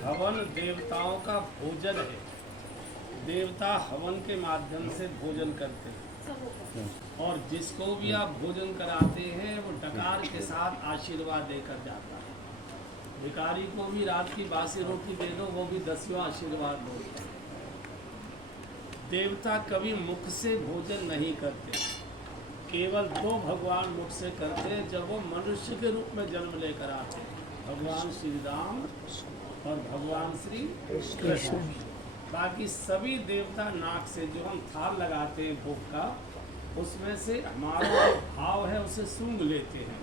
हवन देवताओं का भोजन है। देवता हवन के माध्यम से भोजन करते हैं और जिसको भी आप भोजन कराते हैं वो डकार के साथ आशीर्वाद देकर जाता है। भिखारी को भी रात की बासी रोटी दे दो, वो भी 10वां आशीर्वाद बोलता है। देवता कभी मुख से भोजन नहीं करते, केवल दो भगवान मुख से करते हैं जब वो मनुष्य के रूप में जन्म लेकर आते हैं, भगवान श्री राम और भगवान श्री कृष्ण। बाकी सभी देवता नाक से जो हम थाल लगाते हैं भोग का, उसमें से हमारा जो भाव है उसे सूंघ लेते हैं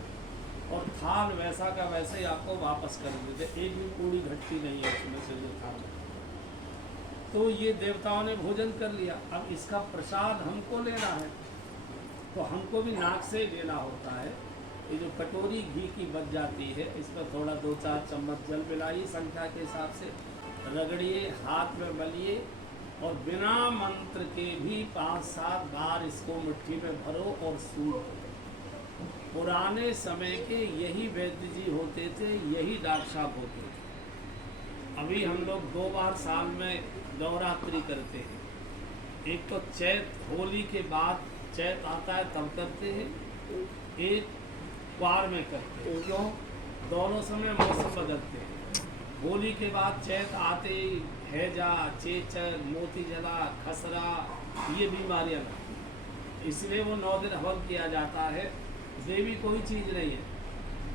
और थाल वैसा का वैसे ही आपको वापस कर देते। एक भी पूरी घटती नहीं है उसमें से जो थाल। तो ये देवताओं ने भोजन कर लिया, अब इसका प्रसाद हमको लेना है तो हमको भी नाक से लेना होता है। ये जो कटोरी घी की बच जाती है, इस पर थोड़ा 2-4 चम्मच जल मिलाइए, संख्या के हिसाब से रगड़िए, हाथ में मलिए और बिना मंत्र के भी 5-7 बार इसको मुट्ठी में भरो और सूंघो। पुराने समय के यही वैद्य जी होते थे, यही डॉक्टर साहब होते थे। अभी हम लोग 2 बार साल में नवरात्रि करते हैं। एक तो चैत, होली के बाद चैत आता है तब करते हैं, एक क्वार में करते हैं। क्यों? दोनों समय मौसम बदलते हैं। होली के बाद चैत आते ही हैजा, चेचर, मोती जला, खसरा, ये बीमारियाँ लगती हैं। इसलिए वो 9 दिन हवन किया जाता है। देवी कोई चीज़ नहीं है,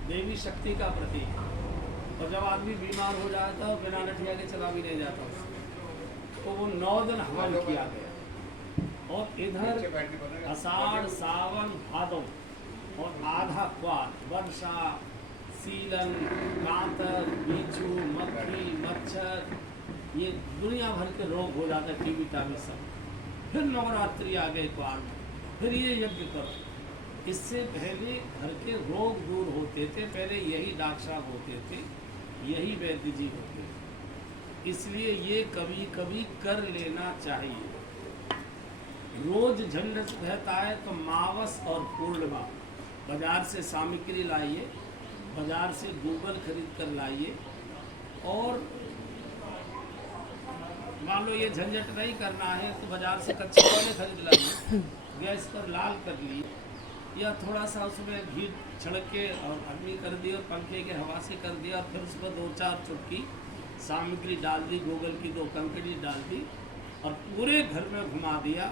देवी शक्ति का प्रतीक है। और जब आदमी बीमार हो जाता है बिना नठिया के चला भी नहीं जाता उससे, तो वो 9 दिन हवन किया गया। और इधर आषाढ़, सावन, भादव और आधा क्वार, वर्षा, सीलन, कांतर, बिच्छू, मक्खी, मच्छर, ये दुनिया भर के रोग हो जाते हैं, टीबी टाबी सब। फिर नवरात्रि आ गए क्वार में, फिर ये यज्ञ करो। इससे पहले घर के रोग दूर होते थे, पहले यही डॉक्टर साहब होते थे, यही वैद्य जी होते थे। इसलिए ये कभी कभी कर लेना चाहिए। रोज झंझट रहता है तो मावस और पूर्णिमा बाजार से सामग्री लाइए, बाजार से गूगल खरीद कर लाइए और मान लो ये झंझट नहीं करना है तो बाजार से कच्चे कोयले खरीद लाइए, गैस पर लाल कर लिए या थोड़ा सा उसमें घी छिड़क के और अग्नि कर दिया और पंखे के हवा से कर दिया और फिर उस पर 2-4 चुटकी सामग्री डाल दी, गूगल की 2 कंकड़ी डाल दी और पूरे घर में घुमा दिया,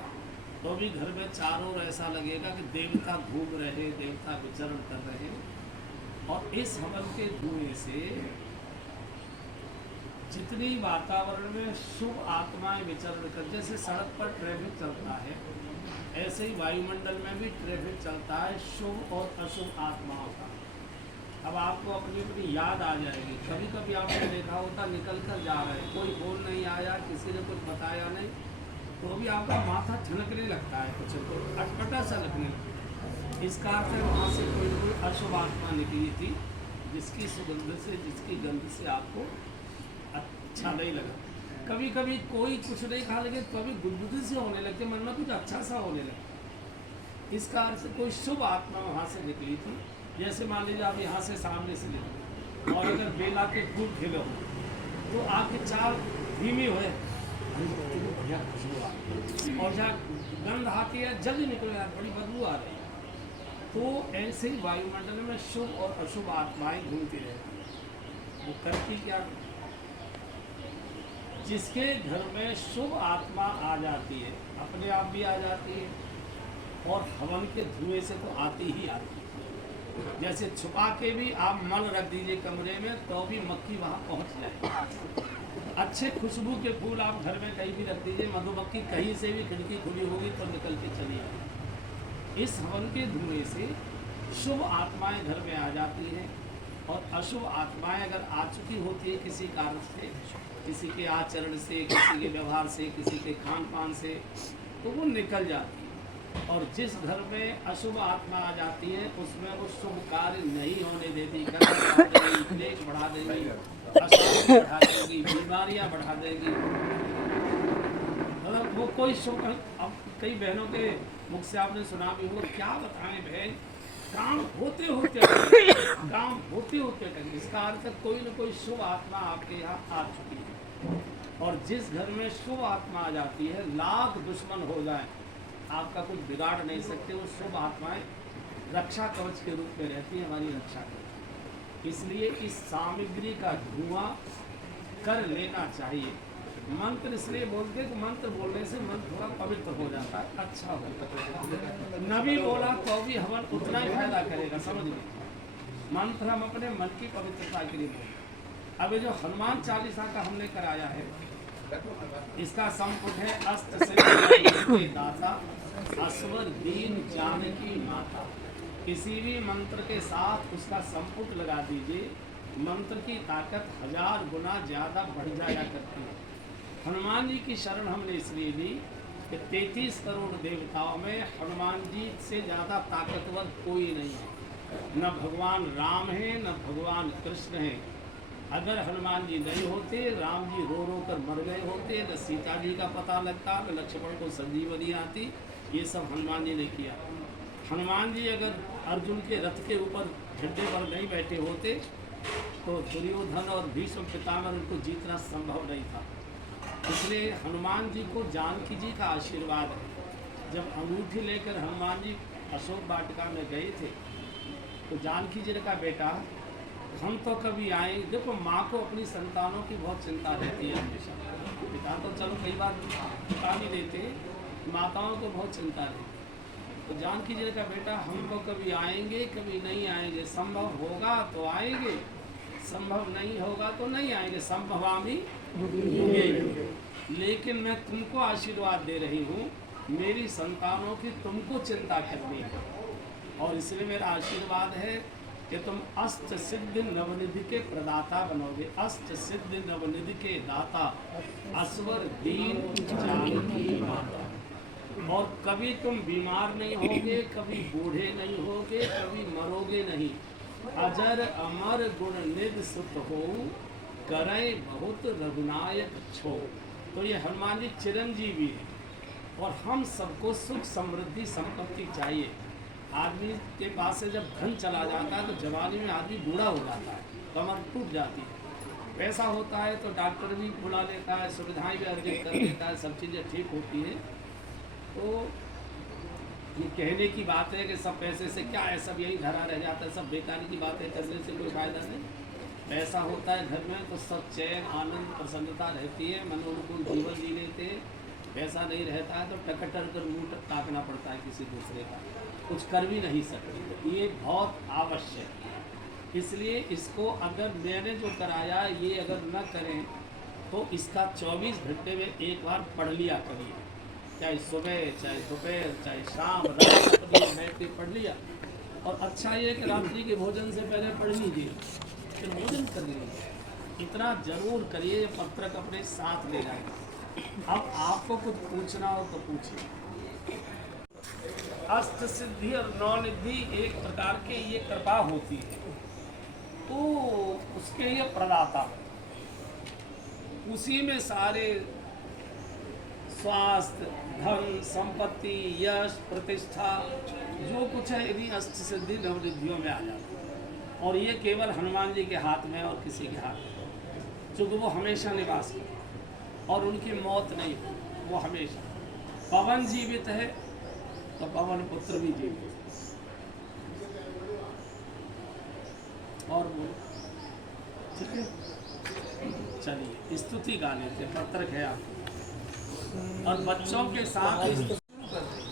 तो भी घर में चारों ओर ऐसा लगेगा कि देवता घूम रहे, देवता विचरण कर रहे हैं। और इस हवन के धुएं से जितनी वातावरण में शुभ आत्माएं विचरण कर, जैसे सड़क पर ट्रैफिक चलता है ऐसे ही वायुमंडल में भी ट्रैफिक चलता है शुभ और अशुभ आत्माओं का। अब आपको अपनी अपनी याद आ जाएगी। कभी कभी आपने देखा होता निकल कर जा रहे हैं, कोई फोन नहीं आया, किसी ने कुछ बताया नहीं, तो भी आपका माथा ठनकने लगता है, कुछ अटपटा सा लगने लगता है। इसका अर्थ है वहाँ से कोई कोई अशुभ आत्मा निकली थी, जिसकी सुगंध से, जिसकी गंध से आपको अच्छा नहीं लगा। कभी कभी कोई कुछ नहीं खा लगे तो अभी गुदगुदी से होने लगते, मन में कुछ अच्छा सा होने लगता। इसका अर्थ कोई शुभ आत्मा वहाँ से निकली थी। जैसे मान लीजिए आप यहाँ से सामने से निकले और अगर बेला के फूल खिले हो तो आपके चार धीमी हुए बढ़िया खुशबू आ रही, और जहाँ गंध आती है जल्दी निकल यार बड़ी बदबू आ रही है। तो ऐसे ही वायुमंडल में शुभ और अशुभ आत्माएं घूमती रहती है। वो करती क्या? जिसके घर में शुभ आत्मा आ जाती है अपने आप भी आ जाती है और हवन के धुएं से तो आती ही आती है। जैसे छुपा के भी आप मल रख दीजिए कमरे में तो भी मक्खी वहाँ पहुँच जाए। अच्छे खुशबू के फूल आप घर में कहीं भी रख दीजिए, मधुमक्खी कहीं से भी खिड़की खुली होगी तो निकल के चली आएगी। इस हवन के धुएं से शुभ आत्माएं घर में आ जाती हैं और अशुभ आत्माएं अगर आ चुकी होती है किसी कारण से, किसी के आचरण से, किसी के व्यवहार से, किसी के खान पान से, तो वो निकल जाती है। और जिस घर में अशुभ आत्मा आ जाती है उसमें वो शुभ कार्य नहीं होने देती, क्लेश बढ़ा देगी, अशांति बढ़ा देगी, बीमारियां बढ़ा देगी। मतलब वो कोई शुभ। अब कई बहनों के मुख से आपने सुना भी होगा, क्या बताएं बहन, काम होते होते करें। इसका अर्थ है कोई न कोई शुभ आत्मा आपके यहाँ आ चुकी है, और जिस घर में शुभ आत्मा आ जाती है, लाख दुश्मन हो जाए आपका कुछ बिगाड़ नहीं सकते। वो शुभ आत्माएं रक्षा कवच के रूप में रहती है, हमारी रक्षा करती। इसलिए इस सामग्री का धुआं कर लेना चाहिए। मंत्र इसलिए बोलते कि मंत्र बोलने से मन थोड़ा पवित्र हो जाता है, अच्छा होता है। नबी बोला तो भी हवन उतना ही फायदा करेगा, समझ लीजिए। मंत्र हम अपने मन की पवित्रता के लिए बोलते। अब ये जो हनुमान चालीसा का हमने कराया है, इसका संपुट है अष्ट सिद्धि दाता असवर दीन जानकी माता। किसी भी मंत्र के साथ उसका संपुट लगा दीजिए, मंत्र की ताकत 1000 गुना ज़्यादा बढ़ जाया करती है। हनुमान जी की शरण हमने इसलिए ली कि 33 करोड़ देवताओं में हनुमान जी से ज़्यादा ताकतवर कोई नहीं है। न भगवान राम है, न भगवान कृष्ण है। अगर हनुमान जी नहीं होते, राम जी रो रो कर मर गए होते, न सीता जी का पता लगता, न लक्ष्मण को संजीवनी आती। ये सब हनुमान जी ने किया। हनुमान जी अगर अर्जुन के रथ के ऊपर झंडे पर नहीं बैठे होते तो दुर्योधन और भीष्म पितामह उनको जीतना संभव नहीं था। इसलिए हनुमान जी को जानकी जी का आशीर्वाद है। जब अंगूठी लेकर हनुमान जी अशोक वाटिका में गए थे तो जानकी जी ने कहा, बेटा हम तो कभी आए। देखो, माँ को अपनी संतानों की बहुत चिंता रहती है हमेशा। पिता तो चलो कई बार बता भी देते, माताओं को बहुत चिंता रहती। तो जानकी जी ने कहा, बेटा हम तो कभी आएंगे, कभी नहीं आएंगे। संभव होगा तो आएंगे, संभव नहीं होगा तो नहीं आएंगे। संभवामी लेकिन मैं तुमको आशीर्वाद दे रही हूँ, मेरी संतानों की तुमको चिंता करनी है। और इसलिए मेरा आशीर्वाद है कि तुम अष्ट सिद्धि नवनिधि के प्रदाता बनोगे। अष्ट सिद्धि नवनिधि के दाता असवर दीन जानकी माता। और कभी तुम बीमार नहीं होगे, कभी बूढ़े नहीं होगे, कभी मरोगे नहीं। अजर अमर गुण निध सुत हो, करे बहुत रघुनायक छो। तो ये हनुमान जी चिरंजीवी है। और हम सबको सुख समृद्धि संपत्ति चाहिए। आदमी के पास से जब धन चला जाता है तो जवानी में आदमी बूढ़ा हो जाता है, कमर टूट जाती है। पैसा होता है तो डॉक्टर भी बुला लेता है, सुविधाएं भी अर्जित कर लेता है, सब चीज़ें ठीक होती है। तो ये कहने की बात है कि सब पैसे से क्या है, सब यही धरा रह जाता है, सब बेकारी की बात है, करने से कोई फायदा नहीं। पैसा होता है घर में तो सब चैन आनंद प्रसन्नता रहती है, मनोनुकूल जीवन जी लेते हैं। पैसा नहीं रहता है तो टकटर कर मुँह ताकना पड़ता है किसी दूसरे का, कुछ कर भी नहीं सकते। ये बहुत आवश्यक है। इसलिए इसको अगर मैंने जो कराया ये अगर न करें तो इसका 24 घंटे में एक बार पढ़ लिया करिए, चाहे सुबह चाहे दोपहर चाहे शाम, रात बैठ के पढ़ लिया। और अच्छा ये कि रात्रि के भोजन से पहले पढ़ लीजिए, फिर भोजन कर लीजिए। इतना जरूर करिए, पत्रक अपने साथ ले जाए। अब आपको कुछ पूछना हो तो पूछिए। अष्ट सिद्धि और नवनिधि एक प्रकार के ये कृपा होती है, तो उसके लिए प्रदाता, उसी में सारे स्वास्थ्य, धन, संपत्ति, यश, प्रतिष्ठा जो कुछ है यदि अष्ट सिद्धि नवनिधियों में आ जाता है। और ये केवल हनुमान जी के हाथ में और किसी के हाथ में, क्योंकि वो हमेशा निवास करते और उनकी मौत नहीं, वो हमेशा। पवन जीवित है तो पवन पुत्र भी जीवित है। और वो ठीक है, चलिए स्तुति गा लेते, पत्रक है आपको और बच्चों के साथ शुरू करते हैं।